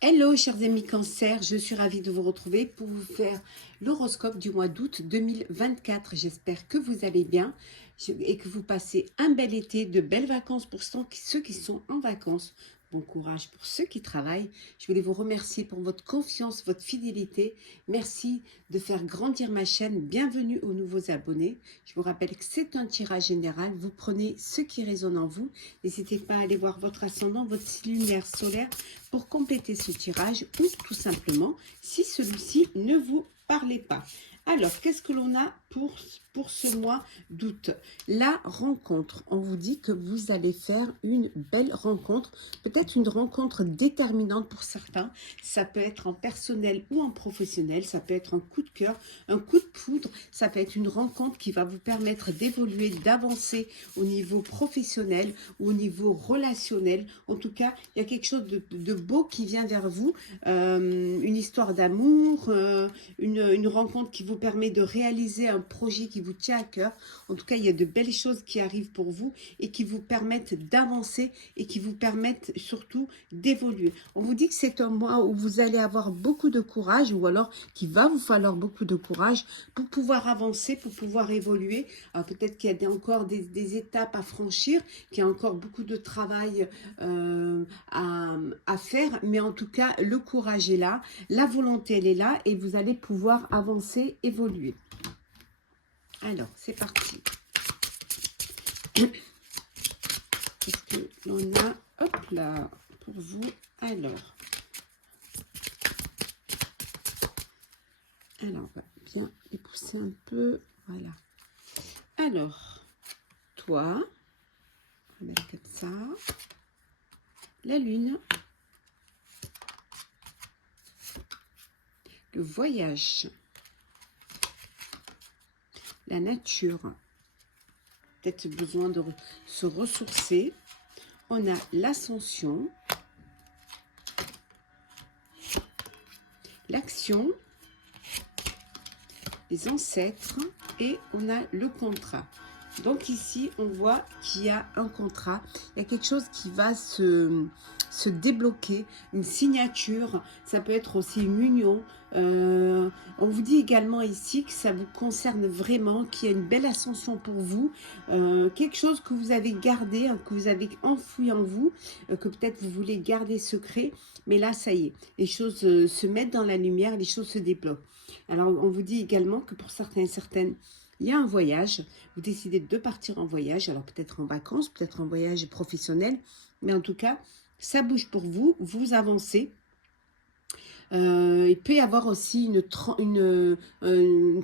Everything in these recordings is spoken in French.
Hello chers amis Cancer, je suis ravie de vous retrouver pour vous faire l'horoscope du mois d'août 2024. J'espère que vous allez bien et que vous passez un bel été, de belles vacances pour ceux qui sont en vacances. Bon courage pour ceux qui travaillent. Je voulais vous remercier pour votre confiance, votre fidélité. Merci de faire grandir ma chaîne. Bienvenue aux nouveaux abonnés. Je vous rappelle que c'est un tirage général. Vous prenez ce qui résonne en vous. N'hésitez pas à aller voir votre ascendant, votre lumière solaire pour compléter ce tirage ou tout simplement si celui-ci ne vous parlait pas. Alors, qu'est-ce que l'on a pour ce mois d'août? La rencontre. On vous dit que vous allez faire une belle rencontre, peut-être une rencontre déterminante pour certains. Ça peut être en personnel ou en professionnel, ça peut être un coup de cœur, un coup de poudre, ça peut être une rencontre qui va vous permettre d'évoluer, d'avancer au niveau professionnel ou au niveau relationnel. En tout cas, il y a quelque chose de beau qui vient vers vous, une histoire d'amour, une rencontre qui vous permet de réaliser un projet qui vous tient à cœur. En tout cas, il y a de belles choses qui arrivent pour vous et qui vous permettent d'avancer et qui vous permettent surtout d'évoluer. On vous dit que c'est un mois où vous allez avoir beaucoup de courage ou alors qu'il va vous falloir beaucoup de courage pour pouvoir avancer, pour pouvoir évoluer. Peut-être qu'il y a encore des étapes à franchir, qu'il y a encore beaucoup de travail à faire, mais en tout cas, le courage est là, la volonté, elle est là et vous allez pouvoir avancer, évoluer. Alors, c'est parti. Qu'est-ce que l'on a? Hop là, pour vous. Alors, on va bien les pousser un peu. Voilà. Alors, toi, on va mettre comme ça. La lune. Le voyage. La nature. Peut-être besoin de se ressourcer. On a l'ascension. L'action. Les ancêtres. Et on a le contrat. Donc ici, on voit qu'il y a un contrat. Il y a quelque chose qui va se débloquer, une signature. Ça peut être aussi une union. On vous dit également ici que ça vous concerne vraiment, qu'il y a une belle ascension pour vous. Quelque chose que vous avez gardé, hein, que vous avez enfoui en vous, que peut-être vous voulez garder secret. Mais là, ça y est, les choses se mettent dans la lumière, les choses se débloquent. Alors, on vous dit également que pour certains et certaines, il y a un voyage, vous décidez de partir en voyage, alors peut-être en vacances, peut-être en voyage professionnel, mais en tout cas, ça bouge pour vous, vous avancez. Il peut y avoir aussi une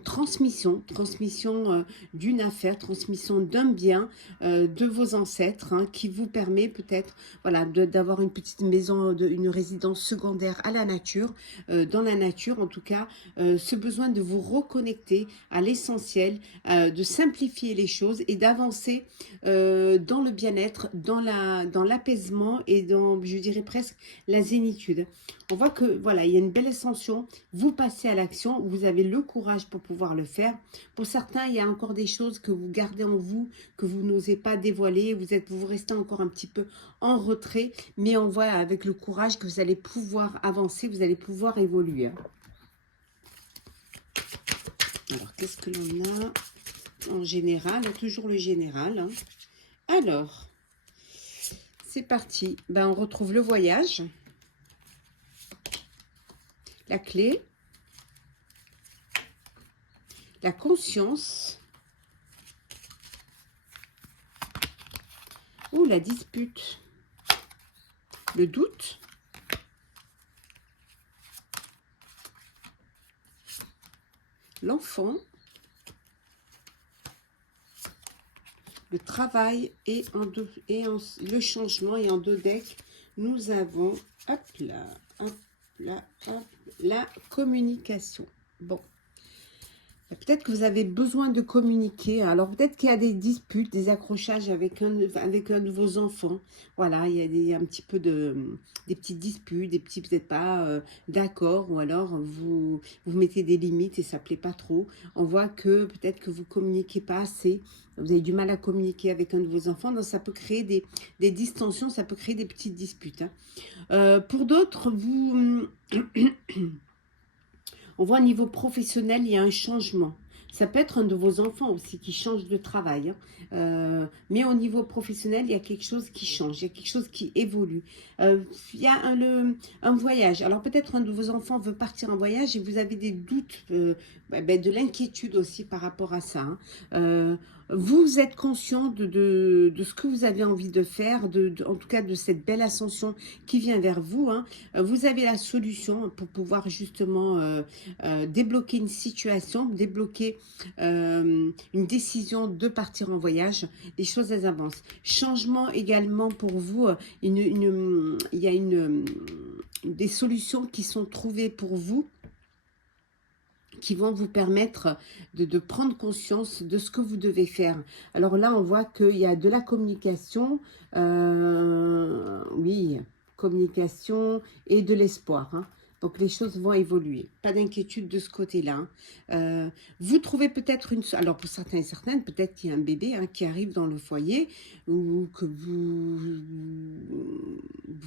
transmission d'une affaire, transmission d'un bien de vos ancêtres, hein, qui vous permet peut-être voilà, d'avoir une petite maison, une résidence secondaire à la nature, dans la nature en tout cas, ce besoin de vous reconnecter à l'essentiel, de simplifier les choses et d'avancer dans le bien-être, dans l'apaisement et dans, je dirais presque, la zénitude. On voit que voilà, il y a une belle ascension, vous passez à l'action, vous avez le courage pour pouvoir le faire. Pour certains, il y a encore des choses que vous gardez en vous, que vous n'osez pas dévoiler, vous restez encore un petit peu en retrait, mais on voit avec le courage que vous allez pouvoir avancer, vous allez pouvoir évoluer. Alors, qu'est-ce que l'on a en général? Toujours le général. Hein. Alors, c'est parti. Ben, on retrouve le voyage. La clé, la conscience ou la dispute, le doute, l'enfant, le travail et, le changement. Et en deux decks, nous avons, hop là, la communication. Bon. Peut-être que vous avez besoin de communiquer. Alors peut-être qu'il y a des disputes, des accrochages avec un de vos enfants. Voilà, il y a un petit peu des petites disputes, des petits, vous n'êtes pas d'accord, ou alors vous mettez des limites et ça ne plaît pas trop. On voit que peut-être que vous communiquez pas assez. Vous avez du mal à communiquer avec un de vos enfants. Donc ça peut créer des distensions, ça peut créer des petites disputes. Hein. Pour d'autres, on voit au niveau professionnel, il y a un changement. Ça peut être un de vos enfants aussi qui change de travail. Hein. Mais au niveau professionnel, il y a quelque chose qui change, il y a quelque chose qui évolue. Il y a un voyage. Alors peut-être un de vos enfants veut partir en voyage et vous avez des doutes, de l'inquiétude aussi par rapport à ça. Hein. Vous êtes conscient de ce que vous avez envie de faire, en tout cas de cette belle ascension qui vient vers vous. Hein. Vous avez la solution pour pouvoir justement débloquer une situation, débloquer une décision de partir en voyage. Les choses, elles avancent. Changement également pour vous. Il y a des solutions qui sont trouvées pour vous, qui vont vous permettre de prendre conscience de ce que vous devez faire. Alors là, on voit qu'il y a de la communication, oui, communication et de l'espoir. Hein. Donc les choses vont évoluer. Pas d'inquiétude de ce côté-là. Vous trouvez peut-être une... Alors pour certains et certaines, peut-être qu'il y a un bébé qui arrive dans le foyer ou que vous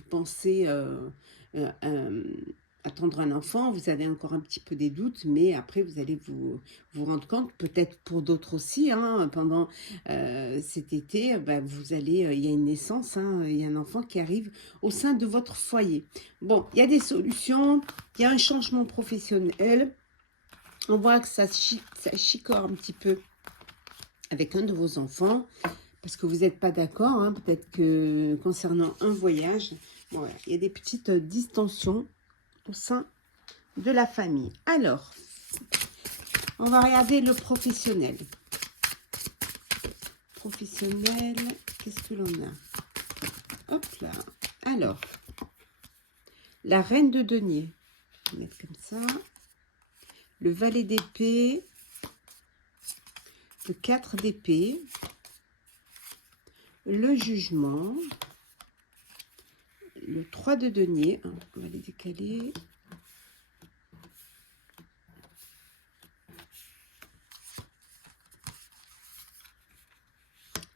pensez... attendre un enfant, vous avez encore un petit peu des doutes, mais après vous allez vous rendre compte, peut-être pour d'autres aussi, hein, pendant cet été, vous allez, il y a une naissance, hein, il y a un enfant qui arrive au sein de votre foyer. Bon, il y a des solutions, il y a un changement professionnel, on voit que ça chicore un petit peu avec un de vos enfants, parce que vous n'êtes pas d'accord, hein, peut-être que concernant un voyage, bon, voilà, il y a des petites distensions au sein de la famille. Alors, on va regarder le professionnel. Professionnel, qu'est-ce que l'on a? Hop là. Alors, la reine de denier. Je vais mettre comme ça. Le valet d'épée. Le 4 d'épée. Le jugement. Le 3 de denier. On va les décaler.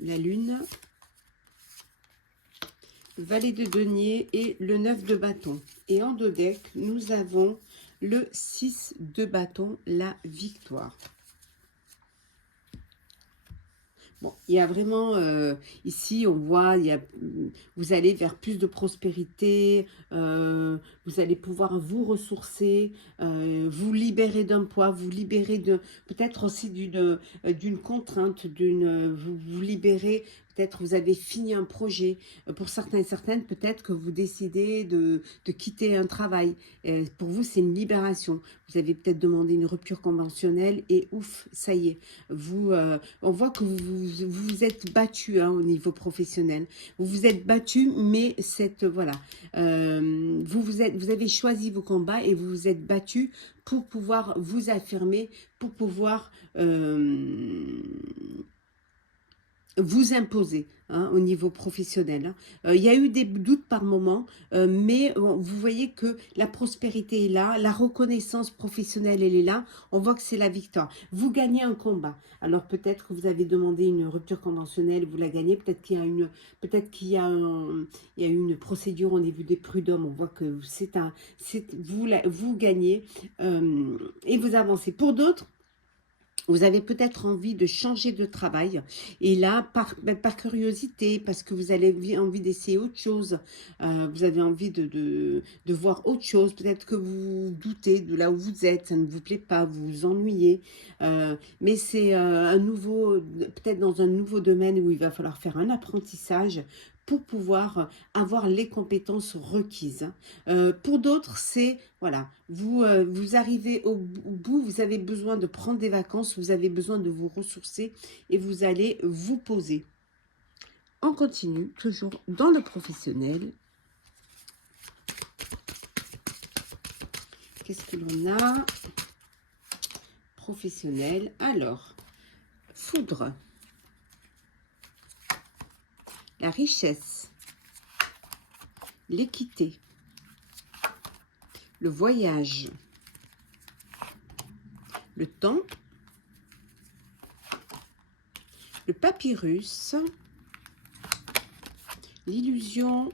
La lune, le valet de denier et le 9 de bâton. Et en dos deck, nous avons le 6 de bâton, la victoire. Bon, il y a vraiment, ici, on voit, vous allez vers plus de prospérité, vous allez pouvoir vous ressourcer, vous libérer d'un poids, vous libérer peut-être aussi d'une contrainte, vous libérer, peut-être vous avez fini un projet. Pour certains et certaines, peut-être que vous décidez de quitter un travail. Pour vous, c'est une libération. Vous avez peut-être demandé une rupture conventionnelle et ouf, ça y est. On voit que vous vous êtes battu, hein, au niveau professionnel. Vous vous êtes battu, mais voilà, vous avez choisi vos combats et vous vous êtes battu pour pouvoir vous affirmer, pour pouvoir vous imposer, hein, au niveau professionnel. Hein. Il y a eu des doutes par moment, mais vous voyez que la prospérité est là, la reconnaissance professionnelle, elle est là. On voit que c'est la victoire. Vous gagnez un combat. Alors peut-être que vous avez demandé une rupture conventionnelle, vous la gagnez. Peut-être qu'il y a il y a une procédure au niveau des prud'hommes. On voit que vous gagnez et vous avancez. Pour d'autres, vous avez peut-être envie de changer de travail et là, par curiosité, parce que vous avez envie d'essayer autre chose, vous avez envie de voir autre chose, peut-être que vous doutez de là où vous êtes, ça ne vous plaît pas, vous vous ennuyez, mais c'est peut-être dans un nouveau domaine où il va falloir faire un apprentissage pour pouvoir avoir les compétences requises. Pour d'autres, c'est, voilà, vous arrivez au bout, vous avez besoin de prendre des vacances, vous avez besoin de vous ressourcer et vous allez vous poser. On continue, toujours dans le professionnel. Qu'est-ce que l'on a? professionnel. Alors, foudre, la richesse, l'équité, le voyage, le temps, le papyrus, l'illusion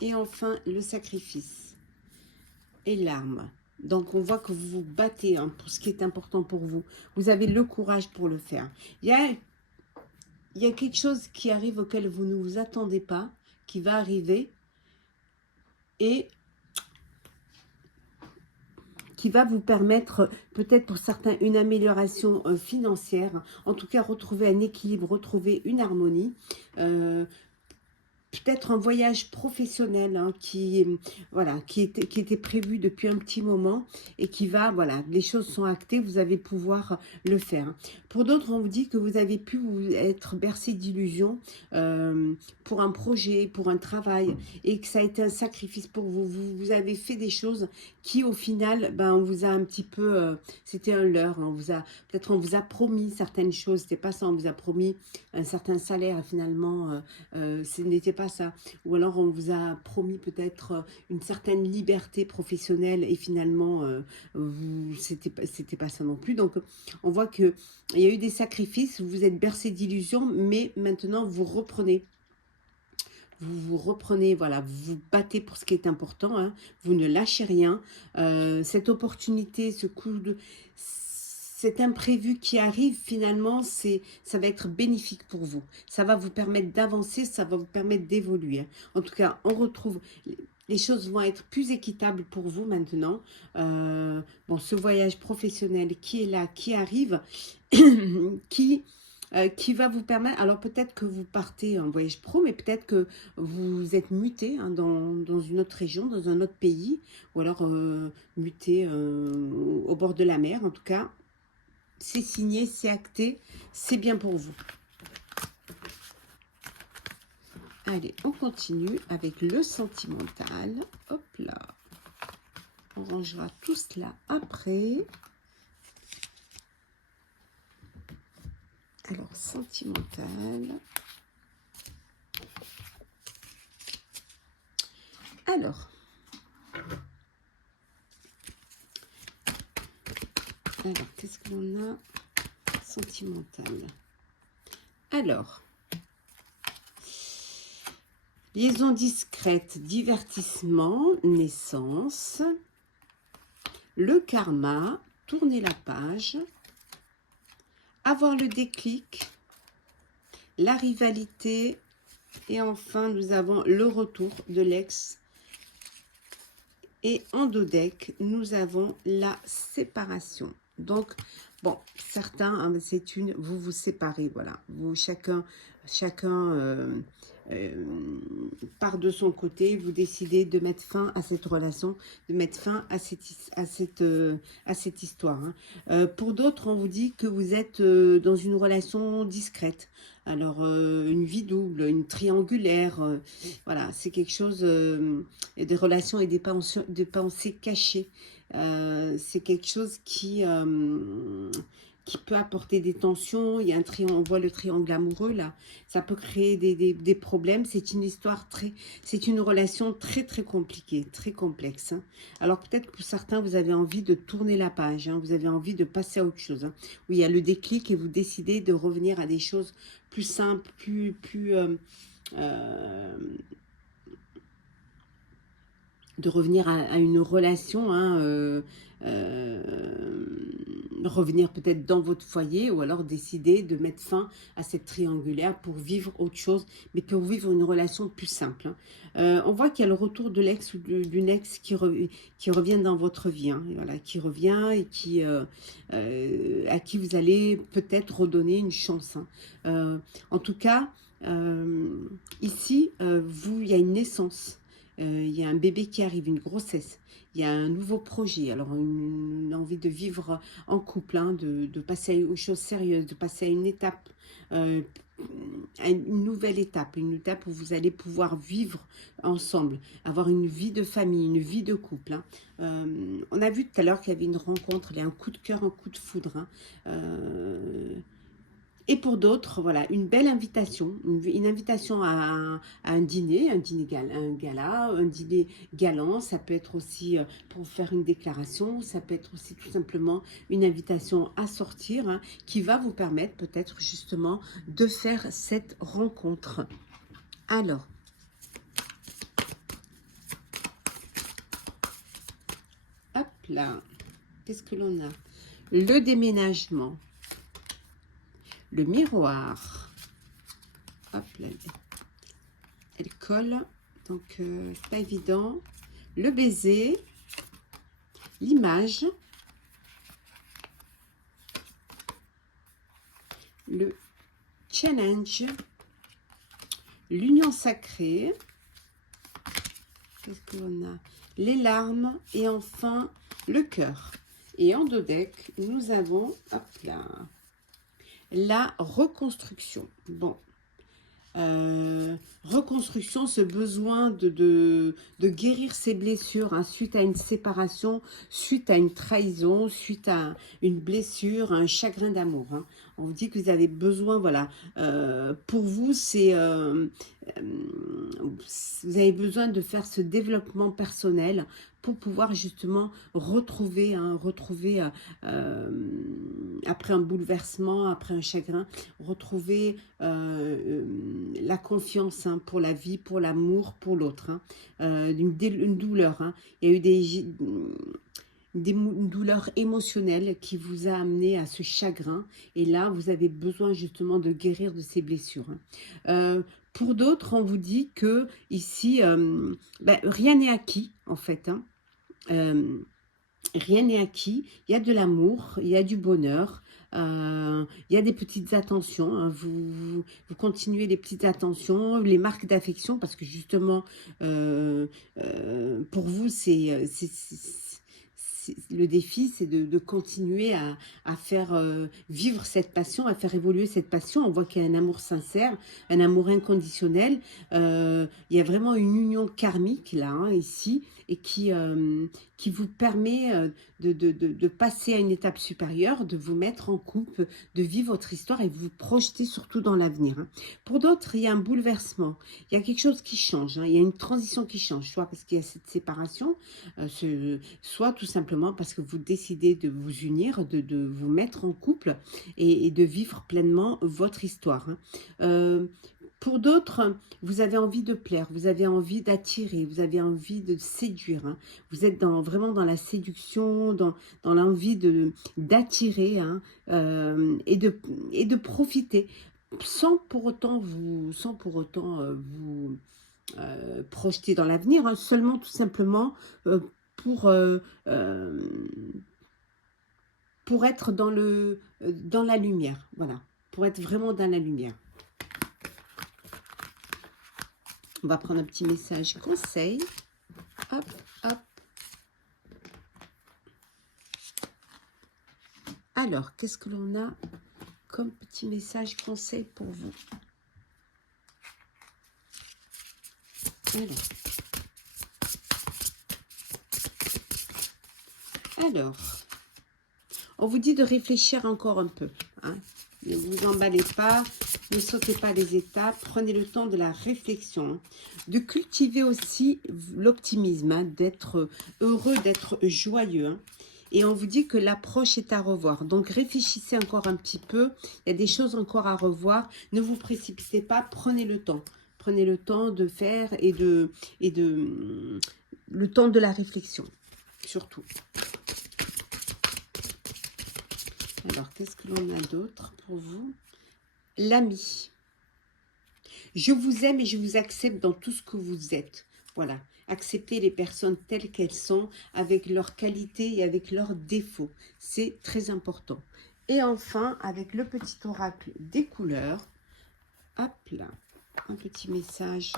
et enfin le sacrifice et l'arme. Donc on voit que vous vous battez hein, pour ce qui est important pour vous. Vous avez le courage pour le faire. Il y a quelque chose qui arrive auquel vous ne vous attendez pas, qui va arriver et qui va vous permettre, peut-être pour certains, une amélioration financière. En tout cas, retrouver un équilibre, retrouver une harmonie. Peut-être un voyage professionnel hein, voilà, qui était prévu depuis un petit moment et qui va, voilà, les choses sont actées, vous allez pouvoir le faire. Pour d'autres, on vous dit que vous avez pu être bercé d'illusions pour un projet, pour un travail et que ça a été un sacrifice pour vous. Vous avez fait des choses qui, au final, ben, on vous a un petit peu, c'était un leurre, hein, peut-être on vous a promis certaines choses, c'était pas ça, on vous a promis un certain salaire et finalement, ce n'était pas ça, ou alors on vous a promis peut-être une certaine liberté professionnelle et finalement c'était pas ça non plus. Donc on voit que il y a eu des sacrifices, vous êtes bercé d'illusions, mais maintenant vous reprenez. Vous reprenez, voilà, vous vous battez pour ce qui est important, hein, vous ne lâchez rien. Cette opportunité, ce coup de... Cet imprévu qui arrive, finalement, ça va être bénéfique pour vous. Ça va vous permettre d'avancer, ça va vous permettre d'évoluer. En tout cas, on retrouve... Les choses vont être plus équitables pour vous maintenant. Bon, ce voyage professionnel qui est là, qui arrive, qui va vous permettre, alors peut-être que vous partez en voyage pro, mais peut-être que vous êtes muté hein, dans une autre région, dans un autre pays, ou alors muté au bord de la mer. En tout cas, c'est signé, c'est acté, c'est bien pour vous. Allez, on continue avec le sentimental. Hop là. On rangera tout cela après. Alors, sentimental. Alors, qu'est-ce que l'on a? Sentimental. Alors, liaison discrète, divertissement, naissance, le karma, tourner la page, avoir le déclic, la rivalité, et enfin nous avons le retour de l'ex. Et en dos deck, nous avons la séparation. Donc, bon, certains, hein, c'est vous vous séparez, voilà. Vous, chacun part de son côté, vous décidez de mettre fin à cette relation, de mettre fin à cette histoire. Hein. Pour d'autres, on vous dit que vous êtes dans une relation discrète. Alors, une vie double, une triangulaire, voilà, c'est quelque chose, des relations et des pensées cachées. C'est quelque chose qui peut apporter des tensions. Il y a un triangle, on voit le triangle amoureux là, ça peut créer des problèmes. C'est une histoire c'est une relation très très compliquée, très complexe. Hein. Alors peut-être que pour certains, vous avez envie de tourner la page, hein, vous avez envie de passer à autre chose. Hein, où il y a le déclic et vous décidez de revenir à des choses plus simples, de revenir à une relation, hein, revenir peut-être dans votre foyer ou alors décider de mettre fin à cette triangulaire pour vivre autre chose, mais pour vivre une relation plus simple. Hein. On voit qu'il y a le retour de l'ex ou d'une ex qui revient dans votre vie, hein, voilà, qui revient et à qui vous allez peut-être redonner une chance. Hein. En tout cas, ici, il y a une naissance. Il y a un bébé qui arrive, une grossesse, il y a un nouveau projet, alors une envie de vivre en couple, hein, de passer aux choses sérieuses, de passer à une étape, une nouvelle étape, une étape où vous allez pouvoir vivre ensemble, avoir une vie de famille, une vie de couple. Hein. On a vu tout à l'heure qu'il y avait une rencontre, il y a un coup de cœur, un coup de foudre. Hein. Et pour d'autres, voilà, une belle invitation, une invitation à un dîner, un gala, un dîner galant. Ça peut être aussi pour faire une déclaration, ça peut être aussi tout simplement une invitation à sortir hein, qui va vous permettre peut-être justement de faire cette rencontre. Alors, hop là, qu'est-ce que l'on a? Le déménagement. Le miroir, hop là, elle colle, donc c'est pas évident. Le baiser, l'image, le challenge, l'union sacrée, qu'est-ce que l'on a? Les larmes et enfin le cœur. Et en dos deck, nous avons, hop là, la reconstruction. Bon, reconstruction, ce besoin de guérir ses blessures hein, suite à une séparation, suite à une trahison, suite à une blessure, un chagrin d'amour. Hein. On vous dit que vous avez besoin, voilà, pour vous, c'est vous avez besoin de faire ce développement personnel pour pouvoir justement retrouver, hein, après un bouleversement, après un chagrin, retrouver la confiance hein, pour la vie, pour l'amour, pour l'autre. Hein. Une douleur. Hein. Il y a eu une douleur émotionnelle qui vous a amené à ce chagrin. Et là, vous avez besoin justement de guérir de ces blessures. Hein. Pour d'autres, on vous dit que ici, rien n'est acquis en fait. Hein. Rien n'est acquis, il y a de l'amour, il y a du bonheur, il y a des petites attentions, hein. Vous continuez les petites attentions, les marques d'affection, parce que justement, pour vous, le défi, c'est de continuer à faire vivre cette passion, à faire évoluer cette passion. On voit qu'il y a un amour sincère, un amour inconditionnel. Il y a vraiment une union karmique là, hein, ici, et qui vous permet de passer à une étape supérieure, de vous mettre en couple, de vivre votre histoire et vous projeter surtout dans l'avenir. Hein. Pour d'autres, il y a un bouleversement, il y a quelque chose qui change, hein, il y a une transition qui change, soit parce qu'il y a cette séparation, soit tout simplement parce que vous décidez de vous unir, de vous mettre en couple et de vivre pleinement votre histoire. Hein. Pour d'autres, vous avez envie de plaire, vous avez envie d'attirer, vous avez envie de séduire. Hein. Vous êtes vraiment dans la séduction, dans l'envie d'attirer hein, et de profiter, sans pour autant vous projeter dans l'avenir, hein, seulement tout simplement pour être dans la lumière. Voilà, pour être vraiment dans la lumière. On va prendre un petit message conseil. Hop, hop. Alors, qu'est-ce que l'on a comme petit message conseil pour vous? Alors, on vous dit de réfléchir encore un peu. Hein. Ne vous emballez pas, ne sautez pas les étapes, prenez le temps de la réflexion, hein. De cultiver aussi l'optimisme, hein, d'être heureux, d'être joyeux. Hein. Et on vous dit que l'approche est à revoir. Donc réfléchissez encore un petit peu, il y a des choses encore à revoir. Ne vous précipitez pas, prenez le temps. Prenez le temps de faire le temps de la réflexion, surtout. Alors, qu'est-ce que l'on a d'autre pour vous? L'ami. Je vous aime et je vous accepte dans tout ce que vous êtes. Voilà. Acceptez les personnes telles qu'elles sont, avec leurs qualités et avec leurs défauts. C'est très important. Et enfin, avec le petit oracle des couleurs. Hop là. Un petit message.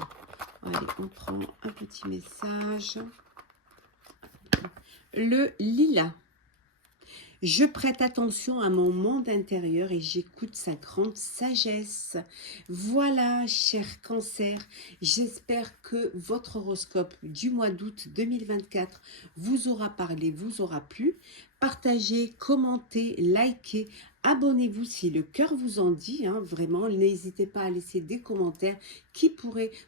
Allez, on prend un petit message. Le lilas. Je prête attention à mon monde intérieur et j'écoute sa grande sagesse. Voilà, cher Cancer, j'espère que votre horoscope du mois d'août 2024 vous aura parlé, vous aura plu. Partagez, commentez, likez, abonnez-vous si le cœur vous en dit. Vraiment, n'hésitez pas à laisser des commentaires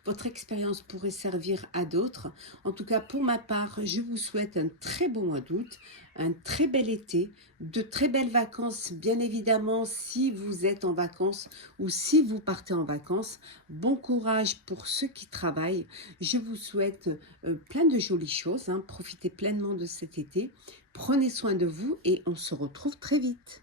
votre expérience pourrait servir à d'autres. En tout cas, pour ma part, je vous souhaite un très bon mois d'août, un très bel été, de très belles vacances, bien évidemment, si vous êtes en vacances ou si vous partez en vacances. Bon courage pour ceux qui travaillent. Je vous souhaite plein de jolies choses. Profitez pleinement de cet été. Prenez soin de vous et on se retrouve très vite.